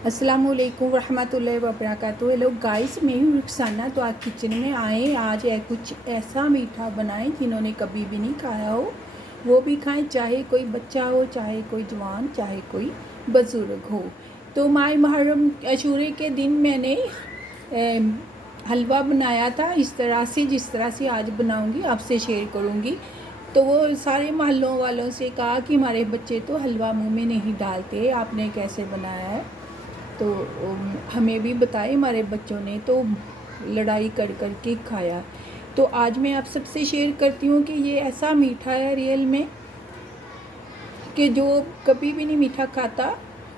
अस्सलामुअलैकुम रहमतुल्लाहि वबरकातुहू। Hello guys, मैं हूँ रुखसाना। तो आज किचन में आए, आज कुछ ऐसा मीठा बनाएं जिन्होंने कभी भी नहीं खाया हो वो भी खाएं, चाहे कोई बच्चा हो, चाहे कोई जवान, चाहे कोई बुज़ुर्ग हो। तो माह मुहर्रम अशूरे के दिन मैंने हलवा बनाया था इस तरह से, जिस तरह से आज बनाऊंगी आपसे शेयर करूंगी। तो वो सारे मोहल्लों वालों से कहा कि हमारे बच्चे तो हलवा मुंह में नहीं डालते, आपने कैसे बनाया है। तो हमें भी बताए, हमारे बच्चों ने तो लड़ाई कर कर के खाया। तो आज मैं आप सबसे शेयर करती हूँ कि ये ऐसा मीठा है रियल में कि जो कभी भी नहीं मीठा खाता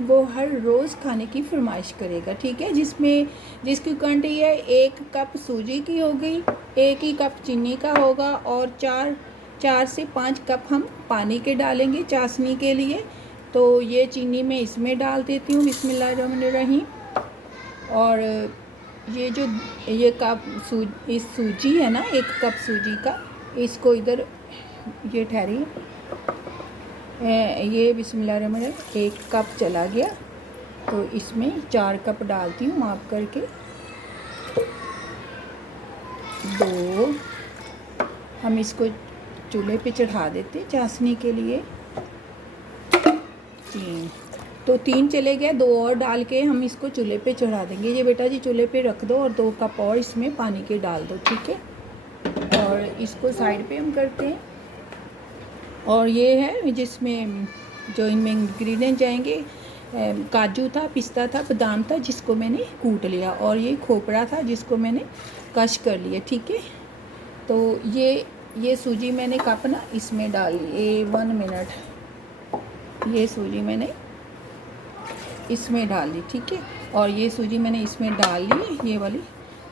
वो हर रोज़ खाने की फरमाइश करेगा। ठीक है, जिसकी क्वांटिटी है 1 कप सूजी की हो गई, 1 ही कप चीनी का होगा और 4 से 5 कप हम पानी के डालेंगे चाशनी के लिए। तो ये चीनी मैं इसमें डाल देती हूँ, बिस्मिल्लाहिर्रहमानिर्रहीम। और ये कप इस सूजी है ना, 1 कप सूजी का, इसको इधर ये ठहरी, ये बिस्मिल्लाहिर्रहमानिर्रहीम 1 कप चला गया। तो इसमें 4 कप डालती हूँ माप करके, 2। हम इसको चूल्हे पे चढ़ा देते चाशनी के लिए, 3। तो 3 चले गए, 2 और डाल के हम इसको चूल्हे पे चढ़ा देंगे। ये बेटा जी चूल्हे पे रख दो और 2 कप और इसमें पानी के डाल दो, ठीक है। और इसको साइड पे हम करते हैं। और ये है जिसमें जो इनमें इंग्रेडिएंट जाएंगे, काजू था, पिस्ता था, बादाम था जिसको मैंने कूट लिया, और ये खोपरा था जिसको मैंने कश कर लिया, ठीक है। तो ये सूजी मैंने कप ना इसमें डाल ली, 1 मिनट, ये सूजी मैंने इसमें डाल ली, ठीक है। और ये सूजी मैंने इसमें डाल ली, ये वाली।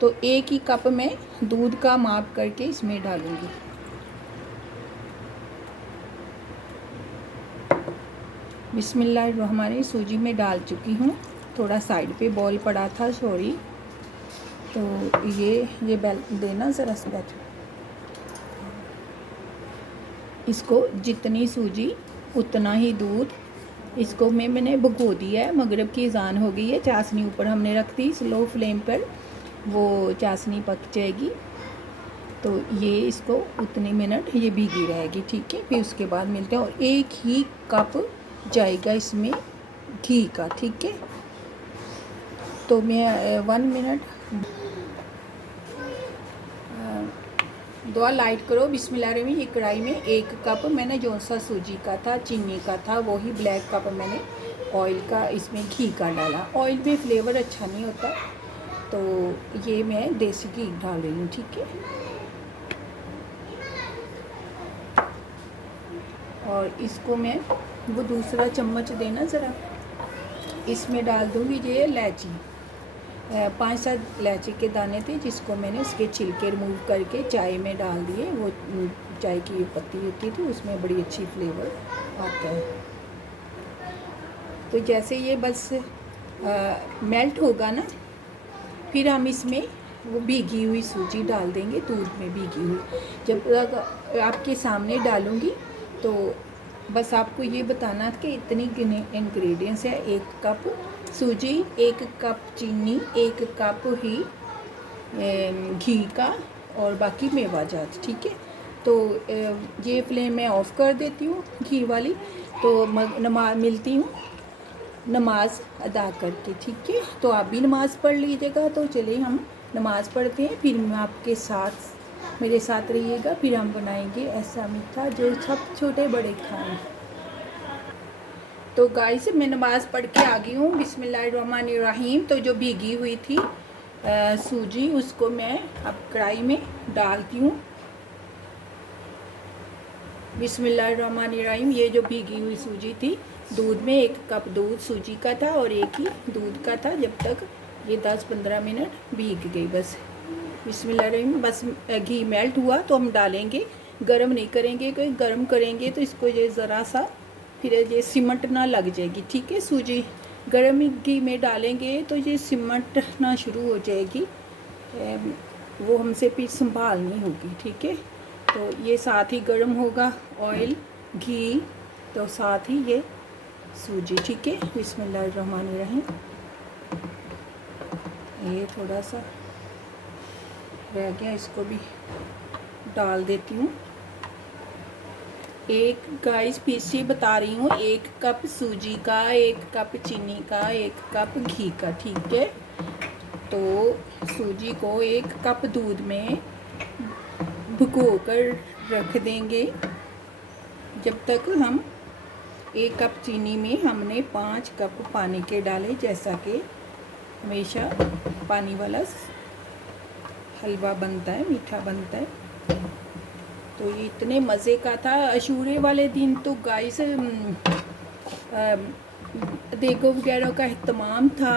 तो 1 ही कप मैं दूध का माप करके इसमें डालूंगी। बिस्मिल्लाहिर्रहमानिर्रहीम, सूजी में डाल चुकी हूँ। थोड़ा साइड पे बॉल पड़ा था, सॉरी। तो ये बेल देना ज़रा बैठ। इसको जितनी सूजी उतना ही दूध, इसको मैंने भिगो दिया है। मगरिब की अज़ान हो गई है, चाशनी ऊपर हमने रख दी स्लो फ्लेम पर, वो चाशनी पक जाएगी। तो ये इसको उतने मिनट ये भीगी रहेगी, ठीक है। फिर उसके बाद मिलते हैं। और 1 ही कप जाएगा इसमें घी का, ठीक है। तो मैं 1 मिनट, दुआ लाइट करो, बिस्मिल्लाहिर्रहमानिर्रहीम। ये कढ़ाई में 1 कप मैंने जो सा सूजी का था, चीनी का था, वही ब्लैक कप मैंने ऑयल का, इसमें घी का डाला। ऑयल में फ्लेवर अच्छा नहीं होता, तो ये मैं देसी घी डाल रही हूँ, ठीक है। और इसको मैं वो दूसरा चम्मच देना ज़रा, इसमें डाल दूँगी ये इलायची, 5-7 इलायची के दाने थे जिसको मैंने उसके छिलके रिमूव करके चाय में डाल दिए। वो चाय की पत्ती होती थी, उसमें बड़ी अच्छी फ्लेवर आता है। तो जैसे ये बस मेल्ट होगा ना, फिर हम इसमें वो भीगी हुई सूजी डाल देंगे, दूध में भीगी हुई। जब आपके सामने डालूँगी तो बस आपको ये बताना कि इतनी इंग्रेडिएंट्स है। 1 कप सूजी, 1 कप चीनी, 1 कप ही घी का, और बाकी मेवाजात, ठीक है। तो ये फ्लेम मैं ऑफ़ कर देती हूँ घी वाली। तो मिलती हूँ नमाज अदा करके, ठीक है। तो आप भी नमाज़ पढ़ लीजिएगा। तो चलिए हम नमाज़ पढ़ते हैं, फिर मैं आपके साथ, मेरे साथ रहिएगा। फिर हम बनाएंगे ऐसा मीठा जो सब छोटे बड़े खाएं। तो गाइस, मैं नमाज़ पढ़ के आ गई हूँ, बिस्मिल्लाहिर्रहमानिर्रहीम। तो जो भीगी हुई थी सूजी, उसको मैं अब कढ़ाई में डालती हूँ, बिस्मिल्लाहिर्रहमानिर्रहीम। ये जो भीगी हुई सूजी थी, दूध में 1 कप दूध सूजी का था और 1 ही दूध का था, जब तक ये 10-15 मिनट भीग गई बस। बिस्मिल्लाहिर्रहमानिर्रहीम। बस घी मेल्ट हुआ तो हम डालेंगे, गरम नहीं करेंगे, क्योंकि गरम करेंगे तो इसको ये ज़रा सा फिर ये सिमट ना लग जाएगी, ठीक है। सूजी गरम घी में डालेंगे तो ये सिमटना शुरू हो जाएगी, वो हमसे फिर संभालनी होगी, ठीक है। तो ये साथ ही गर्म होगा ऑयल, घी, तो साथ ही ये सूजी, ठीक है। बिस्मिल्लाहिर्रहमानिर्रहीम। ये थोड़ा सा रह गया, इसको भी डाल देती हूँ। एक गाइस पीछे बता रही हूँ, 1 कप सूजी का, 1 कप चीनी का, 1 कप घी का, ठीक है। तो सूजी को 1 कप दूध में भिगो कर रख देंगे जब तक हम 1 कप चीनी में हमने 5 कप पानी के डाले, जैसा कि हमेशा पानी वाला हलवा बनता है, मीठा बनता है। तो ये इतने मज़े का था। अशूरे वाले दिन तो गाइस देगो वगैरह का एहतमाम था,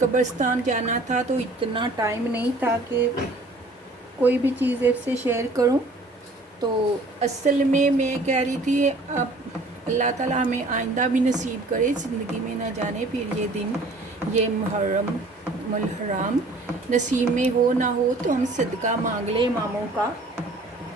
कब्रिस्तान जाना था, तो इतना टाइम नहीं था कि कोई भी चीज़ इससे शेयर करूं। तो असल में मैं कह रही थी, अब अल्लाह ताला हमें आइंदा भी नसीब करे, ज़िंदगी में ना जाने फिर ये दिन, ये मुहर्रम मुहर्रम नसीब में हो ना हो, तो हम सदका मांग लें इमामों का।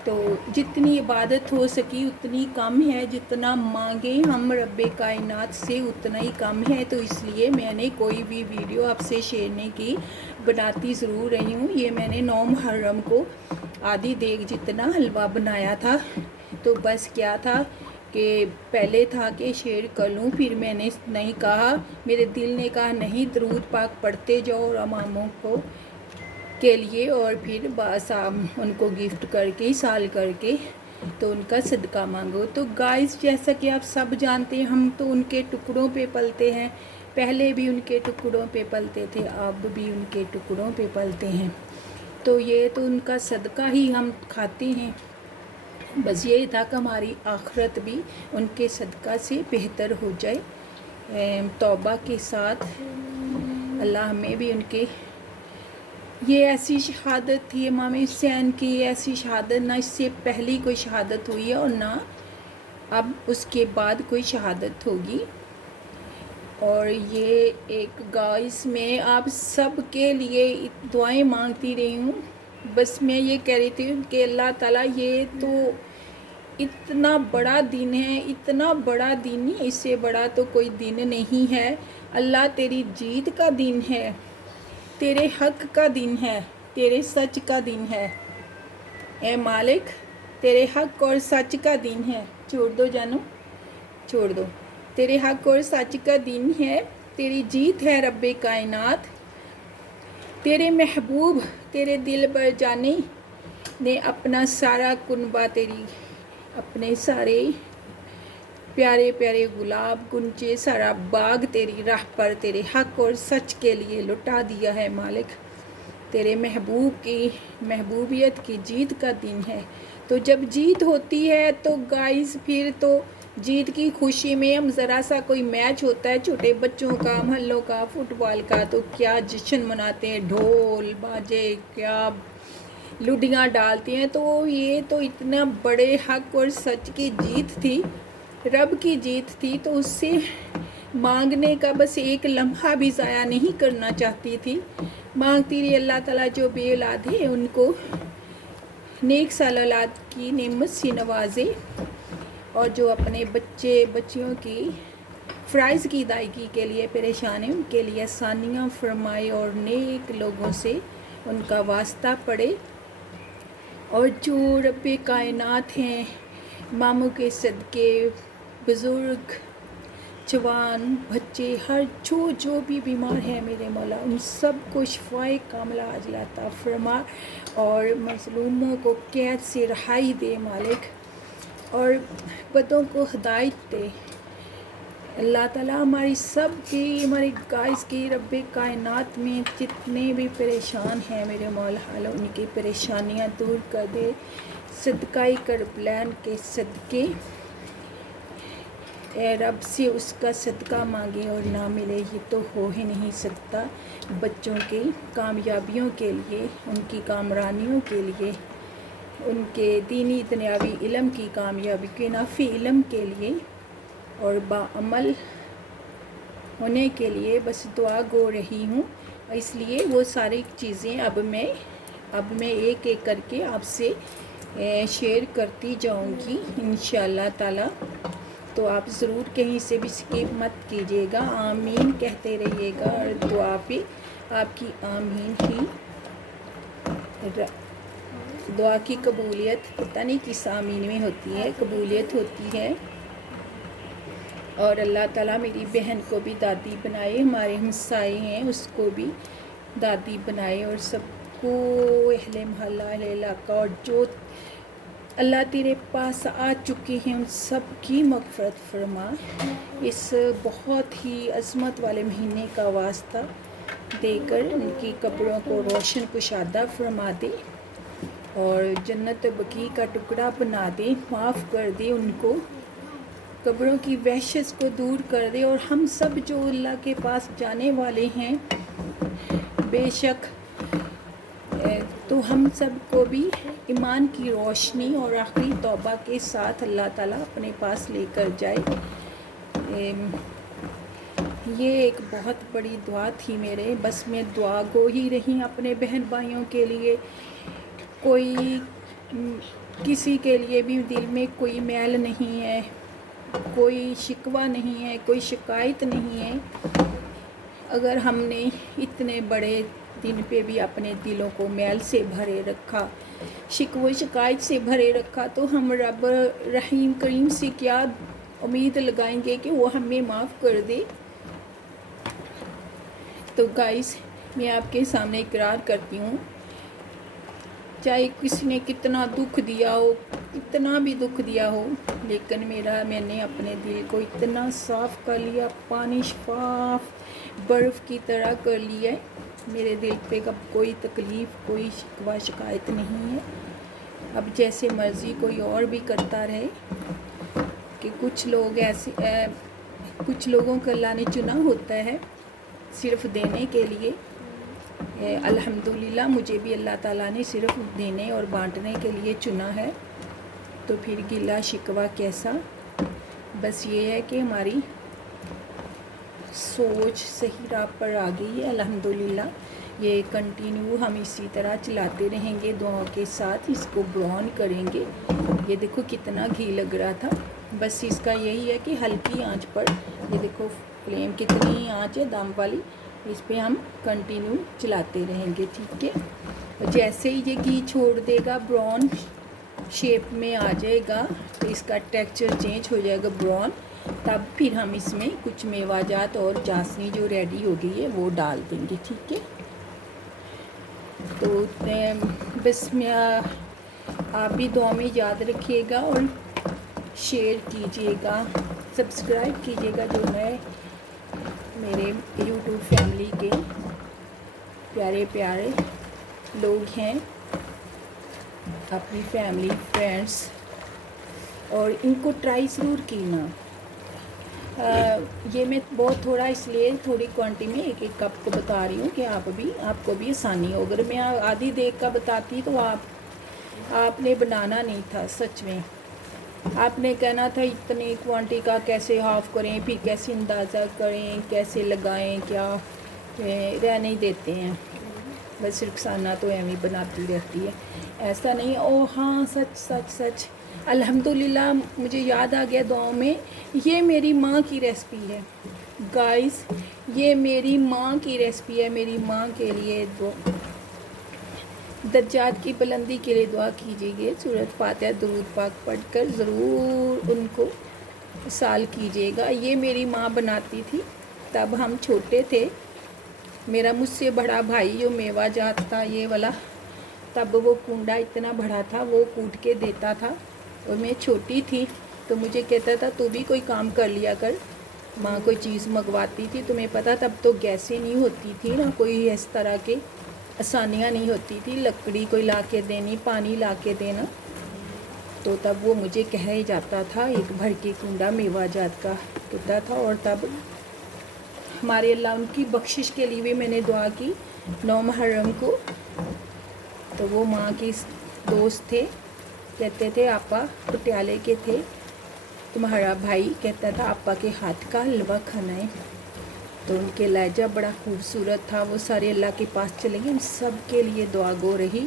तो जितनी इबादत हो सकी उतनी कम है, जितना मांगे हम रब्बे कायनात से उतना ही कम है। तो इसलिए मैंने कोई भी वीडियो आपसे शेयर नहीं की, बनाती ज़रूर रही हूँ। ये मैंने 9 मुहर्रम को आधी देग जितना हलवा बनाया था। तो बस क्या था कि पहले था कि शेयर कर लूँ, फिर मैंने नहीं कहा, मेरे दिल ने कहा नहीं, दरूद पाक पढ़ते जाओ इमामों को के लिए, और फिर बस आप उनको गिफ्ट करके साल करके तो उनका सदका मांगो। तो गाइस, जैसा कि आप सब जानते हैं, हम तो उनके टुकड़ों पे पलते हैं, पहले भी उनके टुकड़ों पे पलते थे, अब भी उनके टुकड़ों पे पलते हैं। तो ये तो उनका सदका ही हम खाते हैं। बस ये था कि हमारी आखिरत भी उनके सदका से बेहतर हो जाए। तौबा के साथ अल्लाह हमें भी उनके, ये ऐसी शहादत थी इमाम हुसैन की, ऐसी शहादत ना इससे पहले कोई शहादत हुई है और ना अब उसके बाद कोई शहादत होगी। और ये एक गाइस में आप सब के लिए दुआएं मांगती रही हूँ। बस मैं ये कह रही थी कि अल्लाह ताला, ये तो इतना बड़ा दिन है, इतना बड़ा दिन, इससे बड़ा तो कोई दिन नहीं है। अल्लाह तेरी जीत का दिन है, तेरे हक का दिन है, तेरे सच का दिन है। ए मालिक, तेरे हक और सच का दिन है। छोड़ दो जानू, छोड़ दो। तेरे हक और सच का दिन है, तेरी जीत है रब्बे कायनात। तेरे महबूब, तेरे दिल पर जाने ने अपना सारा कुनबा, तेरी अपने सारे प्यारे प्यारे गुलाब गुंचे, सारा बाग तेरी राह पर तेरे हक और सच के लिए लुटा दिया है मालिक। तेरे महबूब की महबूबियत की जीत का दिन है। तो जब जीत होती है तो गाइस, फिर तो जीत की खुशी में हम ज़रा सा कोई मैच होता है छोटे बच्चों का, महल्लों का, फुटबॉल का, तो क्या जश्न मनाते हैं, ढोल बाजे, क्या लुडियाँ डालती हैं। तो ये तो इतना बड़े हक और सच की जीत थी, रब की जीत थी। तो उससे मांगने का बस एक लम्हा भी ज़ाया नहीं करना चाहती थी। मांगती रही, अल्लाह ताला जो बे औलाद है उनको नेक साल औलाद की नेमत से नवाजे, और जो अपने बच्चे बच्चियों की फ़राइज़ की अदायगी के लिए परेशान हैं उनके लिए आसानियाँ फरमाए, और नेक लोगों से उनका वास्ता पड़े। और जो रब्बे कायनात हैं, मामू के सदके, बुज़ुर्ग, जवान, बच्चे, हर जो भी बीमार है मेरे मौला, उन सब को शिफ़ाए कामिला अजला अता फरमा, और मज़लूमों को कैद से रहाई दे मालिक, और बदों को हिदायत दे। अल्लाह ताला हमारी सब की, हमारी गाइस की, रब्बे कायनात में जितने भी परेशान हैं मेरे मौला हाल, उनकी परेशानियां दूर कर दे। सदकाई करबलान के सदके ए रब से उसका सदका मांगे और ना मिले, ये तो हो ही नहीं सकता। बच्चों की कामयाबियों के लिए, उनकी कामरानियों के लिए, उनके दीनी दुनियावी इल्म की कामयाबी के नाफी इल्म के लिए और बाअमल होने के लिए बस दुआ गो रही हूँ। इसलिए वो सारी चीज़ें अब मैं एक एक करके आपसे शेयर करती जाऊँगी इंशाअल्लाह ताला। तो आप ज़रूर कहीं से भी स्किप मत कीजिएगा, आमीन कहते रहिएगा और दुआ पे आपकी आमीन ही दुआ की कबूलियत पता नहीं किस आमीन में होती है, कबूलियत होती है। और अल्लाह ताला मेरी बहन को भी दादी बनाए, हमारे हमसाए हैं उसको भी दादी बनाए, और सबको अहले मोहल्ला अहले इलाका और जो अल्लाह तेरे पास आ चुके हैं उन सब की मग़फ़िरत फरमा। इस बहुत ही अज़मत वाले महीने का वास्ता देकर उनकी कब्रों को रोशन कुशादा फरमा दे और जन्नत बकी का टुकड़ा बना दे, माफ़ कर दे उनको, कब्रों की वहशत को दूर कर दे। और हम सब जो अल्लाह के पास जाने वाले हैं बेशक, तो हम सब को भी ईमान की रोशनी और आखिरी तौबा के साथ अल्लाह ताला अपने पास लेकर जाए। ये एक बहुत बड़ी दुआ थी मेरे, बस मैं दुआ गो ही रही अपने बहन भाइयों के लिए। कोई किसी के लिए भी दिल में कोई मैल नहीं है, कोई शिकवा नहीं है, कोई शिकायत नहीं है। अगर हमने इतने बड़े दिन पे भी अपने दिलों को मैल से भरे रखा, शिकवा शिकायत से भरे रखा, तो हम रब रहीम करीम से क्या उम्मीद लगाएंगे कि वो हमें माफ़ कर दे। तो गाइस, मैं आपके सामने इकरार करती हूँ, चाहे किसी ने कितना दुख दिया हो, कितना भी दुख दिया हो, लेकिन मैंने अपने दिल को इतना साफ़ कर लिया, पानी शफाफ बर्फ़ की तरह कर लिया है। मेरे दिल पे कब कोई तकलीफ़, कोई शिकवा शिकायत नहीं है। अब जैसे मर्ज़ी कोई और भी करता रहे, कि कुछ लोग ऐसे कुछ लोगों को अल्लाह ने चुना होता है सिर्फ़ देने के लिए। अल्हम्दुलिल्लाह मुझे भी अल्लाह ताला ने सिर्फ़ देने और बांटने के लिए चुना है, तो फिर गिला शिकवा कैसा। बस ये है कि हमारी सोच सही राह पर आ गई है अल्हम्दुलिल्लाह। ये कंटिन्यू हम इसी तरह चलाते रहेंगे, दुआओं के साथ इसको ब्राउन करेंगे। ये देखो कितना घी लग रहा था, बस इसका यही है कि हल्की आंच पर, ये देखो फ्लेम कितनी आंच है दम वाली, इस पे हम कंटिन्यू चलाते रहेंगे, ठीक है। जैसे ही ये घी छोड़ देगा, ब्राउन शेप में आ जाएगा, तो इसका टेक्सचर चेंज हो जाएगा ब्राउन, तब फिर हम इसमें कुछ मेवाजात और चाशनी जो रेडी हो गई है वो डाल देंगे, ठीक है। तो बस मैं आप भी दुआ में याद रखिएगा और शेयर कीजिएगा, सब्सक्राइब कीजिएगा जो नए मेरे यूट्यूब फैमिली के प्यारे प्यारे लोग हैं, अपनी फैमिली फ्रेंड्स, और इनको ट्राई ज़रूर कीना। ये मैं बहुत थोड़ा इसलिए थोड़ी क्वांटिटी में एक एक कप को बता रही हूँ कि आपको भी आसानी हो। अगर मैं आधी देग का बताती तो आपने बनाना नहीं था, सच में आपने कहना था इतनी क्वांटिटी का कैसे हाफ़ करें, फिर कैसे अंदाज़ा करें, कैसे लगाएं, क्या रहने ही देते हैं। बस रुखसाना तो एवं बनाती रहती है, ऐसा नहीं। ओ हाँ, सच सच सच अल्हम्दुलिल्लाह मुझे याद आ गया दुआओं में, ये मेरी माँ की रेसिपी है गाइस, ये मेरी माँ की रेसिपी है। मेरी माँ के लिए दर्जात की बुलंदी के लिए दुआ कीजिए, सूरत फातिहा दुरूद पाक पढ़कर ज़रूर उनको साल कीजिएगा। ये मेरी माँ बनाती थी, तब हम छोटे थे। मेरा मुझसे बड़ा भाई जो मेवा जात था ये वाला, तब वो कुंडा इतना बड़ा था, वो कूट के देता था, और मैं छोटी थी तो मुझे कहता था तू भी कोई काम कर लिया कर। माँ कोई चीज़ मंगवाती थी, तुम्हें पता तब तो गैसें नहीं होती थी ना, कोई इस तरह के आसानियाँ नहीं होती थी, लकड़ी कोई ला के देनी, पानी ला के देना, तो तब वो मुझे कह ही जाता था एक भर के कुंडा मेवा जात का कहता था। और तब हमारे अल्लाह उनकी बख्शिश के लिए भी मैंने दुआ की 9 मुहर्रम को। तो वो माँ के दोस्त थे, कहते थे आपा पटियाले के थे, तुम्हारा भाई कहता था आपा के हाथ का हलवा खाना है। तो उनके लहजा बड़ा खूबसूरत था। वो सारे अल्लाह के पास चले गए, सब के लिए दुआ गो रही।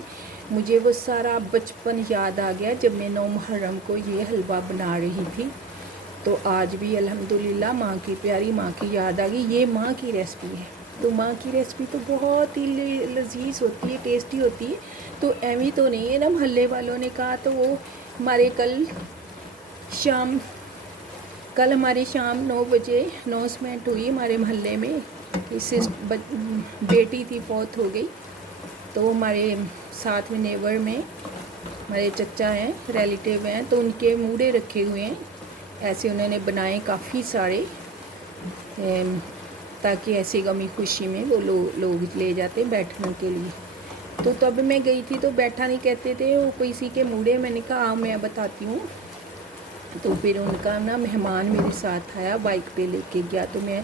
मुझे वो सारा बचपन याद आ गया जब मैं 9 मुहर्रम को ये हलवा बना रही थी। तो आज भी अल्हम्दुलिल्लाह माँ की प्यारी माँ की याद आ गई। ये माँ की रेसिपी है, तो माँ की रेसिपी तो बहुत ही लजीज होती है, टेस्टी होती है। तो एवी तो नहीं है ना, मोहल्ले वालों ने कहा तो वो हमारे कल हमारी शाम 9 बजे अनाउंसमेंट हुई हमारे मोहल्ले में कि बेटी थी, फौत हो गई। तो हमारे साथ में नेबर में हमारे चचा हैं, रिलेटिव हैं, तो उनके मूड़े रखे हुए हैं, ऐसे उन्होंने बनाए काफ़ी सारे, ताकि ऐसे गमी खुशी में वो लोग ले जाते बैठने के लिए। तो तब मैं गई थी तो बैठा नहीं कहते थे, वो किसी के मूड़े, मैंने कहा हाँ मैं बताती हूँ। तो फिर उनका ना मेहमान मेरे साथ आया, बाइक पे लेके गया, तो मैं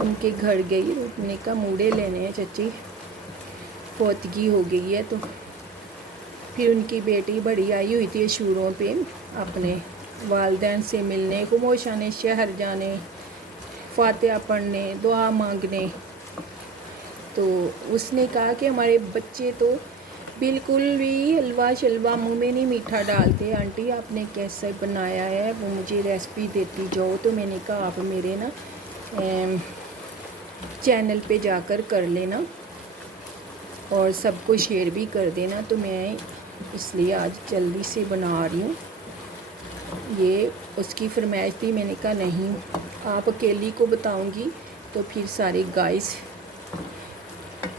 उनके घर गई। उन्होंने कहा मूड़े लेने हैं चची, फौतगी हो गई है। तो फिर उनकी बेटी बड़ी आई हुई थी अशूरों पे अपने वालदैन से मिलने, खुमोश आने, शहर जाने, फातिहा पढ़ने, दुआ मांगने। तो उसने कहा कि हमारे बच्चे तो बिल्कुल भी हलवा शलवा मुंह में नहीं मीठा डालते, आंटी आपने कैसे बनाया है वो मुझे रेसिपी देती जाओ। तो मैंने कहा आप मेरे ना चैनल पे जाकर कर लेना और सबको शेयर भी कर देना। तो मैं इसलिए आज जल्दी से बना रही हूँ। ये उसकी फरमाइश थी, मैंने कहा नहीं आप अकेली को बताऊँगी तो फिर सारे गाइस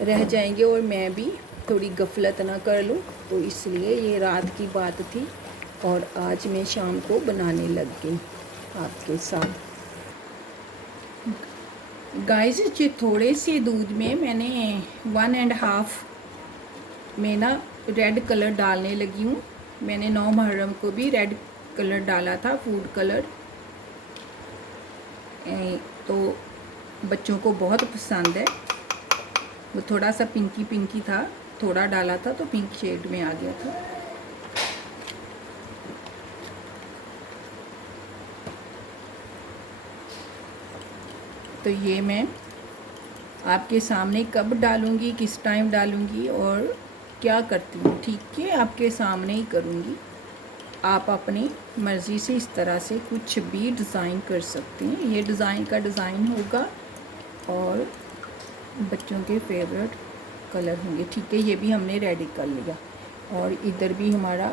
रह जाएंगे और मैं भी थोड़ी गफलत ना कर लूँ, तो इसलिए ये रात की बात थी और आज मैं शाम को बनाने लग गई आपके साथ। गाइस ये थोड़े से दूध में मैंने 1.5 में ना रेड कलर डालने लगी हूँ। मैंने 9 मुहर्रम को भी रेड कलर डाला था, फूड कलर, तो बच्चों को बहुत पसंद है। वो थोड़ा सा पिंकी पिंकी था, थोड़ा डाला था तो पिंक शेड में आ गया था। तो ये मैं आपके सामने कब डालूँगी, किस टाइम डालूँगी और क्या करती हूँ, ठीक है, आपके सामने ही करूँगी। आप अपनी मर्ज़ी से इस तरह से कुछ भी डिज़ाइन कर सकते हैं। ये डिज़ाइन का डिज़ाइन होगा और बच्चों के फेवरेट कलर होंगे, ठीक है। ये भी हमने रेडी कर लिया और इधर भी हमारा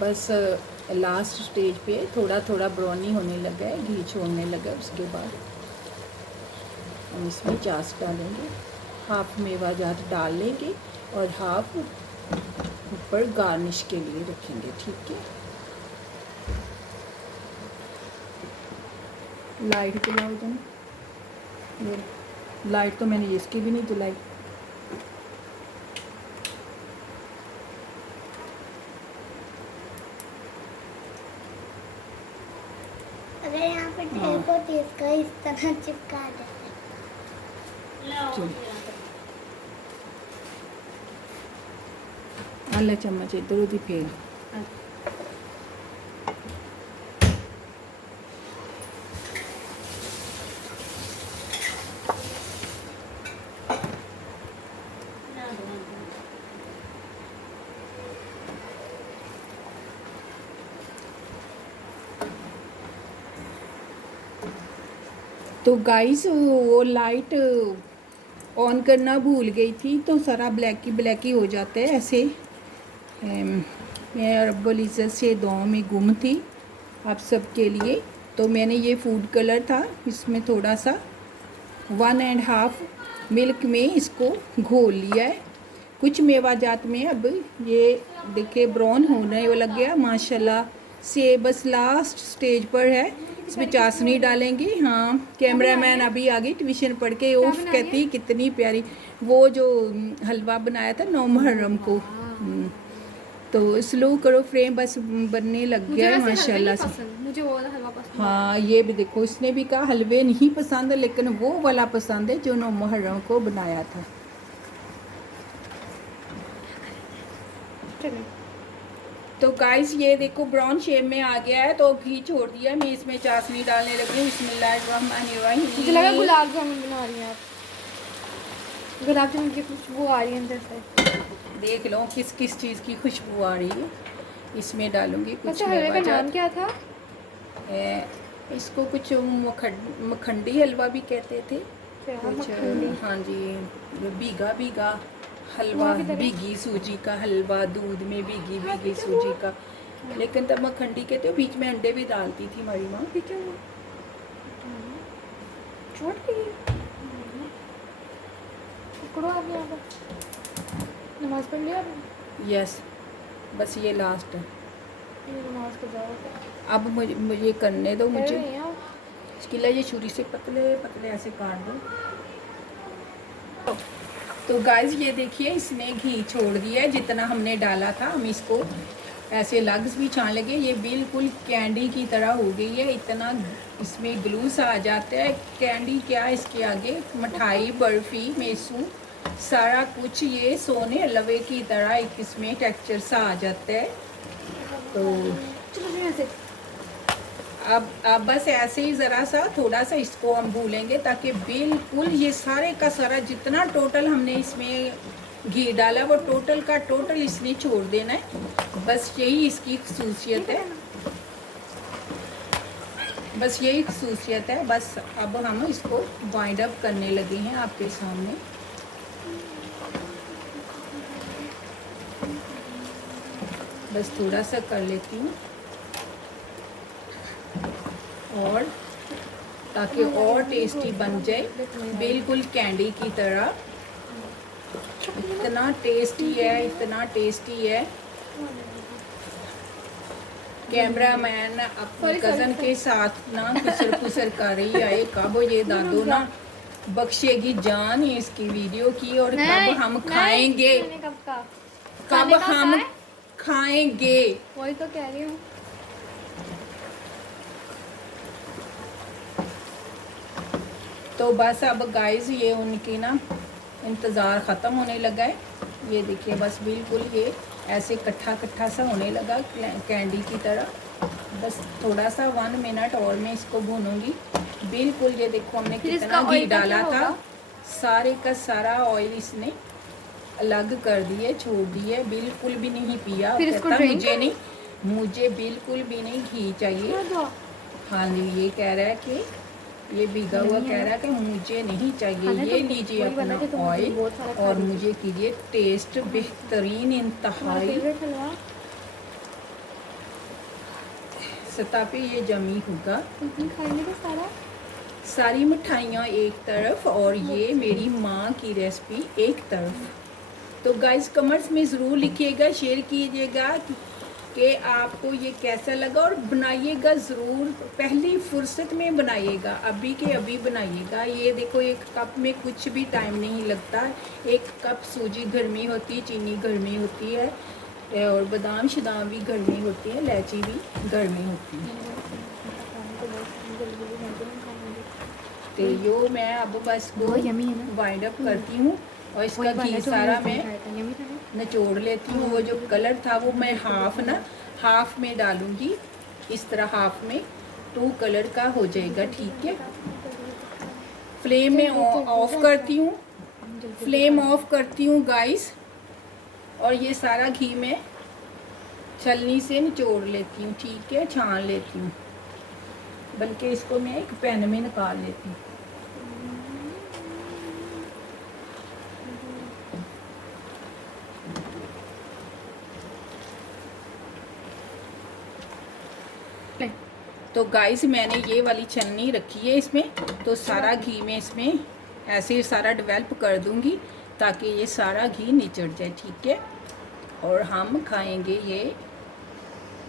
बस लास्ट स्टेज पे थोड़ा थोड़ा ब्राउनी होने लगा है, घी छोड़ने लगा। उसके बाद हम इसमें चास डालेंगे, हाफ मेवा जात डाल लेंगे और हाफ ऊपर गार्निश के लिए रखेंगे, ठीक है। लाइट जलाओ जन, लाइट तो मैंने इसकी भी नहीं जलाई। अगर यहाँ पे टेप होती है इसका इस तरह चिपका देते। आला चम्मच इधर उधर फेर। तो गाइस वो लाइट ऑन करना भूल गई थी, तो सारा ब्लैक ही हो जाता है ऐसे। मैं रब्बुल इज़्ज़त से दुआ में गुम थी आप सबके लिए। तो मैंने ये फूड कलर था, इसमें थोड़ा सा 1.5 मिल्क में इसको घोल लिया है। कुछ मेवा जात में अब ये देखिए ब्राउन होने लग गया माशाल्लाह से, बस लास्ट स्टेज पर है। इसमें चाशनी डालेंगे। हाँ, कैमरामैन अभी आ गई ट्यूशन पढ़ के, उफ कहती कितनी प्यारी। वो जो हलवा बनाया था 9 मुहर्रम को, तो स्लो करो फ्रेम, बस बनने लग गया है माशाल्लाह से। मुझे वो वाला हलवा पसंद। हाँ, ये भी देखो, इसने भी कहा हलवे नहीं पसंद, लेकिन वो वाला पसंद है जो 9 मुहर्रम को बनाया था। तो गाइस ये देखो ब्राउन शेप में आ गया है, तो घी छोड़ दिया। मैं इसमें चाशनी डालने लगी हूँ। बिस्मिल्लाहिर्रहमानिर्रहीम। मुझे लगा गुलाब जामुन बना रही हैं आप। गुलाब जामुन की खुशबू आ रही है अंदर से। देख लो किस किस चीज़ की खुशबू आ रही है। इसमें डालूंगी कुछ अच्छा, हलवे का नाम मेवाजात। क्या था? इसको कुछ मखंडी हलवा भी कहते थे क्या कुछ। मखनी? हाँ जी, भीगा भीगा हलवा, वहाँ की तरह? भीगी सूजी का हलवा, दूध में भीगी हाँ, भीगी पीछे सूजी हुआ। का। लेकिन तब मखंडी कहते हो, बीच में अंडे भी डालती थी हमारी माँ। पीछे हुआ। छोड़ दी। पकड़ो आप यहाँ पर। नमाज पढ़ लिया आपने? यस, बस ये लास्ट है। ये नमाज को जाओ। अब मुझे करने दो। कर मुझे रही हैं आप? इसके लिए ये छुरी से पतले पतले ऐसे काट दो। तो गाइस ये देखिए, इसने घी छोड़ दिया है जितना हमने डाला था। हम इसको ऐसे लग्स भी छान लगे। ये बिल्कुल कैंडी की तरह हो गई है, इतना इसमें ग्लू सा आ जाता है। कैंडी क्या, इसके आगे मिठाई, बर्फ़ी, मेसू, सारा कुछ ये सोने लवे की तरह एक इसमें टेक्सचर सा आ जाता है। तो चलो यहाँ से। अब बस ऐसे ही ज़रा सा थोड़ा सा इसको हम भूलेंगे, ताकि बिल्कुल ये सारे का सारा जितना टोटल हमने इसमें घी डाला वो टोटल का टोटल इसने छोड़ देना है। बस यही इसकी खसूसियत है, बस यही खसूसियत है। बस अब हम इसको वाइंड अप करने लगे हैं आपके सामने। बस थोड़ा सा कर लेती हूँ, और ताकि और टेस्टी बन जाए, बिल्कुल कैंडी की तरह। इतना टेस्टी है, इतना टेस्टी है। कैमरामैन अपने कज़न के साथ ना खुसर खुसर कर रही है, कब ये दादो ना बख्शेगी जान इसकी वीडियो की, और कब हम खाएंगे, मैंने कब कहा? कब खाने का हम कहा है? खाएंगे। वही तो कह रही हूँ। तो बस अब गाइस ये उनकी ना इंतज़ार ख़त्म होने लगा है। ये देखिए, बस बिल्कुल ये ऐसे इकट्ठा इकट्ठा सा होने लगा कैंडी की तरह। बस थोड़ा सा 1 मिनट और मैं इसको भूनूंगी। बिल्कुल ये देखो, हमने फिर कितना इसका घी ऑयल का डाला क्या था, होगा? सारे का सारा ऑयल इसने अलग कर दिए, छोड़ दिए, बिल्कुल भी नहीं पिया। फिर इसको कहता ड्रेन मुझे नहीं, मुझे बिल्कुल भी नहीं घी चाहिए। हाँ जी, ये कह रहा है कि ये भीगा हुआ कह रहा है कि मुझे नहीं चाहिए। ये लीजिए अपना ऑयल और मुझे कीजिए टेस्ट बेहतरीन इंतहाई सतह पे ये जमी होगा। खाएंगे तो सारा। सारी मिठाइयाँ एक तरफ और ये मेरी माँ की रेसिपी एक तरफ। तो गाइस कमेंट्स में ज़रूर लिखिएगा, शेयर कीजिएगा कि आपको ये कैसा लगा, और बनाइएगा ज़रूर, पहली फुर्सत में बनाइएगा, अभी के अभी बनाइएगा। ये देखो, एक कप में कुछ भी टाइम नहीं लगता। एक कप सूजी घर में होती, चीनी घर में होती है, और बादाम शदाम भी घर में होती है, इलायची भी घर में होती है। तो यो मैं अब बस को वाइंड अप करती हूँ, और इसका घी सारा मैं निचोड़ लेती हूँ। वो जो कलर था वो मैं हाफ में डालूंगी, इस तरह हाफ में 2 कलर का हो जाएगा। ठीक है, फ्लेम में ऑफ करती हूँ, फ्लेम ऑफ करती हूँ गाइस, और ये सारा घी मैं छलनी से निचोड़ लेती हूँ। ठीक है, छान लेती हूँ, बल्कि इसको मैं एक पैन में निकाल लेती हूँ। तो गाइस मैंने ये वाली छन्नी रखी है इसमें, तो सारा घी में इसमें ऐसे सारा डेवलप कर दूंगी ताकि ये सारा घी निचड़ जाए। ठीक है, और हम खाएंगे ये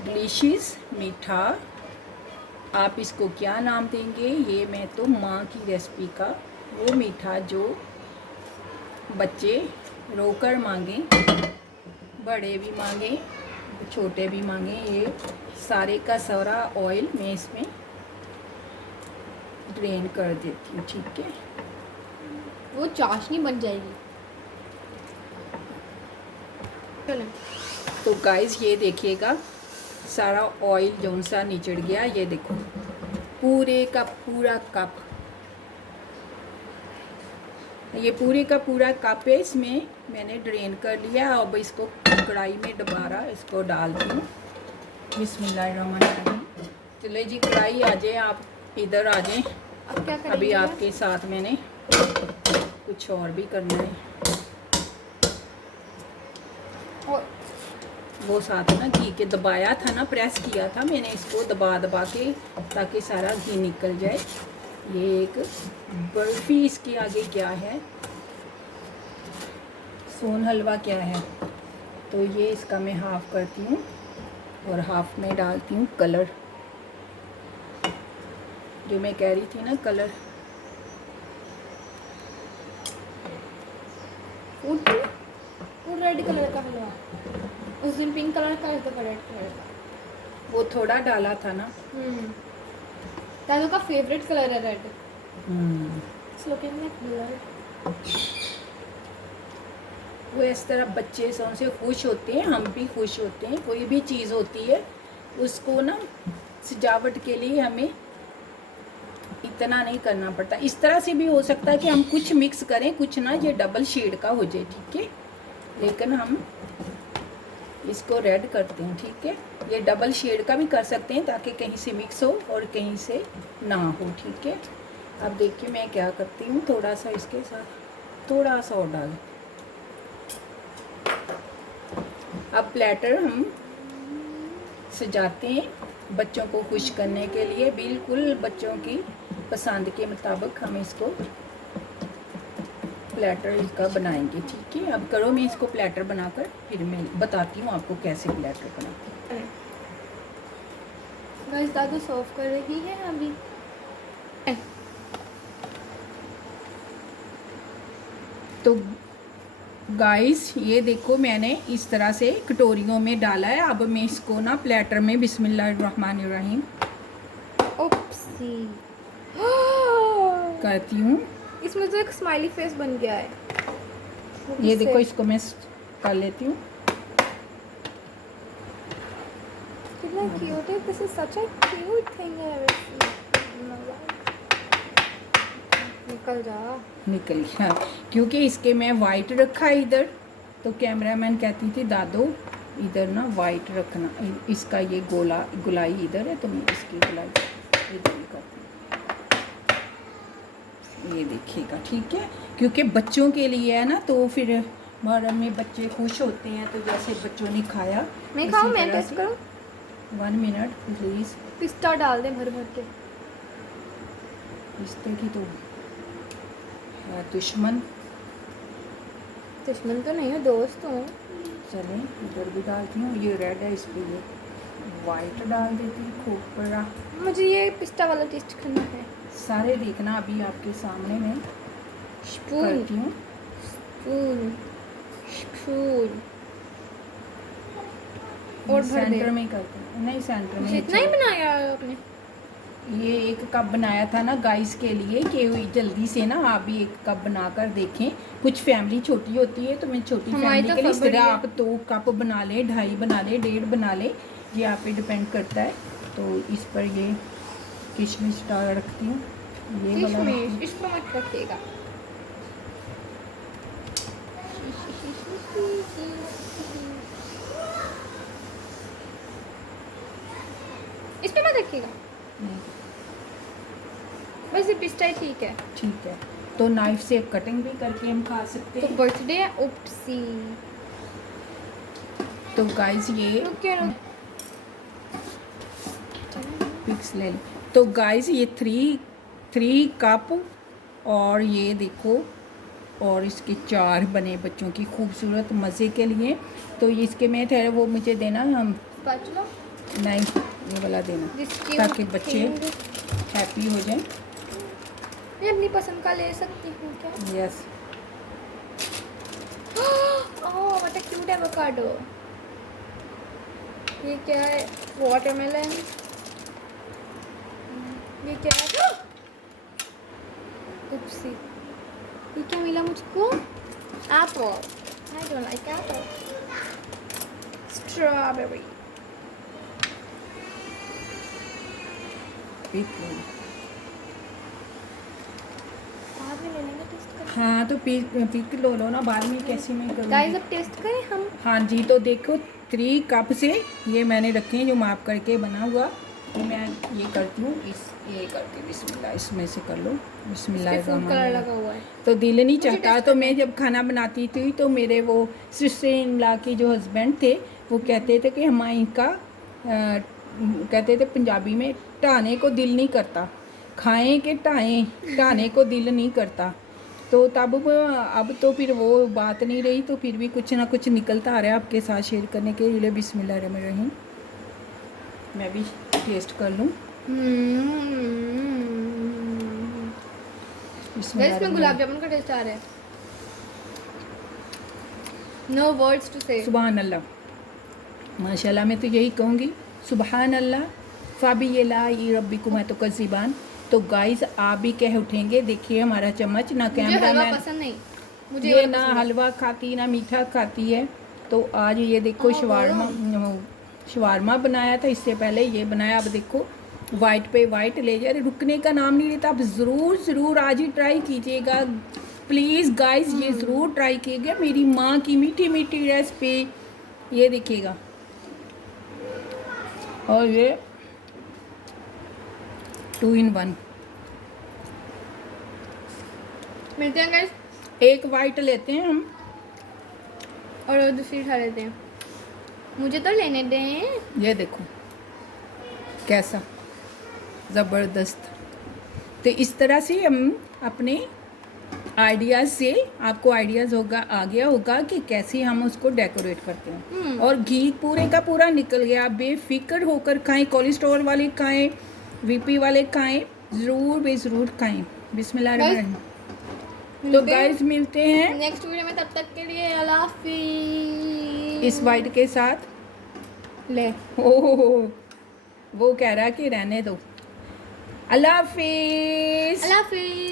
डिलीशियस मीठा। आप इसको क्या नाम देंगे, ये मैं तो माँ की रेसिपी का वो मीठा जो बच्चे रोकर मांगे, बड़े भी मांगे, छोटे भी मांगे। ये सारे का सारा ऑयल मैं इसमें ड्रेन कर देती हूँ। ठीक है, वो चाशनी बन जाएगी। तो गाइस ये देखिएगा, सारा ऑयल जौन सा निचड़ गया, ये देखो पूरे का पूरा कप, ये पूरे का पूरा कप है, इसमें मैंने ड्रेन कर लिया। अब इसको कढ़ाई में दोबारा इसको डालती हूँ। बिस्मिल्लाहिर्रहमानिर्रहीम। चले जी कढ़ाई आ जाए, आप इधर आ जाएं। अब क्या करेंगे? अभी आपके साथ मैंने कुछ और भी करना है। और वो साथ ना घी के दबाया था ना, प्रेस किया था मैंने इसको दबा दबा के, ताकि सारा घी निकल जाए। ये एक बर्फ़ी, इसके आगे क्या है, सोन हलवा क्या है। तो ये इसका मैं हाफ़ करती हूँ और हाफ़ में डालती हूँ कलर, जो मैं कह रही थी ना, कलर। वो रेड कलर का हलवा, उस दिन पिंक कलर का, इस दफा रेड कलर का। वो थोड़ा डाला था ना। दादू का फेवरेट कलर है red. Hmm. It's looking like blood. वो इस तरह बच्चे से खुश होते हैं, हम भी खुश होते हैं। कोई भी चीज़ होती है उसको ना सजावट के लिए हमें इतना नहीं करना पड़ता। इस तरह से भी हो सकता है कि हम कुछ मिक्स करें, कुछ ना ये डबल शेड का हो जाए, ठीक है। लेकिन हम इसको रेड करते हैं, ठीक है। ये डबल शेड का भी कर सकते हैं ताकि कहीं से मिक्स हो और कहीं से ना हो, ठीक है। अब देखिए मैं क्या करती हूँ, थोड़ा सा इसके साथ थोड़ा सा और डाल। अब प्लेटर हम सजाते हैं बच्चों को खुश करने के लिए, बिल्कुल बच्चों की पसंद के मुताबिक हम इसको प्लेटर इसका बनाएंगे, ठीक है। अब करो, मैं इसको प्लेटर बनाकर फिर मैं बताती हूँ आपको कैसे प्लेटर बनाते हैं। गाइस दादू सर्व कर रही है अभी। तो गाइस ये देखो, मैंने इस तरह से कटोरियों में डाला है। अब मैं इसको ना प्लेटर में बिस्मिल्लाहिर्रहमानिर्रहीम ओप्सी। करती हूँ। इसमें तो एक स्माइली फेस बन गया है। ये देखो, इसको मैं कर लेती हूँ। कितना क्यूट है, this is such a cute thing है। निकल जा। निकल गया, क्योंकि इसके मैं वाइट रखा इधर, तो कैमरामैन कहती थी दादू इधर ना वाइट रखना, इसका ये गुलाई इधर है, तो मैं इसकी गुलाई इधर ही करती हूँ। ये देखिएगा, ठीक है, क्योंकि बच्चों के लिए है ना, तो फिर मुहर्रम में बच्चे खुश होते हैं। तो जैसे बच्चों ने खाया, मैं इसी खाऊं, मैं तरह टेस्ट से। करूं? 1 मिनट प्लीज़। पिस्ता डाल दे भर भर के। पिस्ते की तो है दुश्मन। दुश्मन तो नहीं हो, दोस्त हूँ। चलें, इधर भी डालती हूँ। ये रेड है, इस पर ये वाइट डाल देती हूँ खूब बड़ा। मुझे ये पिस्ता वाला टेस्ट करना है। सारे देखना, अभी आपके सामने मैं स्पून करती हूँ। स्पून स्पून और भर दे। सेंटर में करती हूँ, नहीं सेंटर में। इतना ही बनाया आपने? ये 1 कप बनाया था ना गाइस के लिए, कि जल्दी से ना आप भी 1 कप बनाकर देखें। कुछ फैमिली छोटी होती है, तो मैं छोटी हमारी फैमिली तो के लिए इस बड़ी तरह है। आप 2 कप बना लें, 2.5 बना लें, 1.5 बना लें, ये आप पे डिपेंड करता है। तो इस पर ये किशमिश डाल रखती हूँ, ये वाला रखती हूँ। किशमिश इसको मत रखिएगा। इसमें मत रखिएगा, नहीं, बस ये पिस्ता ही ठीक है। ठीक है। तो नाइफ से कटिंग भी करके हम खा सकते तो हैं। बर्थडे है, ओप्सी। तो गाइस ये रुक पिक्स ले लें। तो गाइस ये 3 कप, और ये देखो, और इसके 4 बने बच्चों की खूबसूरत मज़े के लिए। तो इसके में थे वो मुझे देना, हम स्पैचुला नहीं ये वाला देना, This cute ताकि बच्चे thing। हैप्पी हो जाएं। मैं अपनी पसंद का ले सकती हूँ क्या? Yes. Oh what a cute avocado. ये क्या है? वाटरमेलन। ये क्या है? उप्सी। ये क्या मिला मुझको? Apple. I don't like apple. Strawberry. Pick ले लें। बाद में ले लेंगे टेस्ट कर। हाँ, तो पिक लो ना, बाद में कैसे मैं गाइस करूँगी। अब टेस्ट करें हम। हाँ जी, तो देखो 3 कप से ये मैंने रखे हैं जो माप करके बना हुआ। तो मैं ये करती हूँ, ये करती हूँ बिस्मिल्लाह, इसमें से कर लो बिस्मिल्लाह। फूड कलर लगा हुआ है। तो दिल नहीं मुझे चाहता, टेस्ट तो करना मैं है। जब खाना बनाती थी तो मेरे वो सिस्टर इन लॉ के जो हस्बैंड थे वो कहते थे कि हमारे इनका कहते थे पंजाबी में, ढाने को दिल नहीं करता, खाएं के ढाने को दिल नहीं करता। तो तब अब तो फिर वो बात नहीं रही, तो फिर भी कुछ ना कुछ निकलता आ रहा है आपके साथ शेयर करने के लिए। बिस्मिल्लाहिर्रहमानिर्रहीम, मैं भी टेस्ट कर लूँ। गाइस में गुलाब जामुन का टेस्ट आ रहा है। नो वर्ड्स टू से। सुबहान अल्लाह, माशाल्लाह, मैं तो यही कहूँगी सुबहान अल्लाह। फ़ाबी ये ला ये रब्बी कुमा तो कज़ीबान। तो गाइस आप भी कह उठेंगे, देखिए हमारा चम्मच ना, मुझे कैमरा हलवा मैन पसंद नहीं, मुझे ये ना हलवा खाती ना मीठा खाती है। तो आज ये देखो शवारमा बनाया था, इससे पहले ये बनाया। अब देखो वाइट पे वाइट ले जा रहे, रुकने का नाम नहीं लेता। आप ज़रूर आज ही ट्राई कीजिएगा प्लीज़ गाइस, ये ज़रूर ट्राई कीजिएगा मेरी माँ की मीठी मीठी रेसिपी। ये देखिएगा, और ये 2 in 1। मिलते हैं गाइस, एक वाइट लेते हैं हम और दूसरी खा लेते हैं। मुझे तो लेने दें। ये देखो कैसा ज़बरदस्त। तो इस तरह से हम अपने आइडियाज़ से, आपको आइडियाज़ होगा आ गया होगा कि कैसे हम उसको डेकोरेट करते हैं। और घी पूरे का पूरा निकल गया। बेफिक्र होकर खाएं, कोलेस्ट्रॉल वाले खाएं, वीपी वाले खाएं, ज़रूर खाएं। बिस्मिल्लाहिर्रहमानिर्रहीम। तो गाइस मिलते हैं नेक्स्ट वीडियो में, तब तक के लिए अल्लाह हाफिज़। इस वाइट के साथ। ले ओह, वो कह रहा है कि रहने दो। अल्लाह हाफिज़। अल्लाह हाफिज़।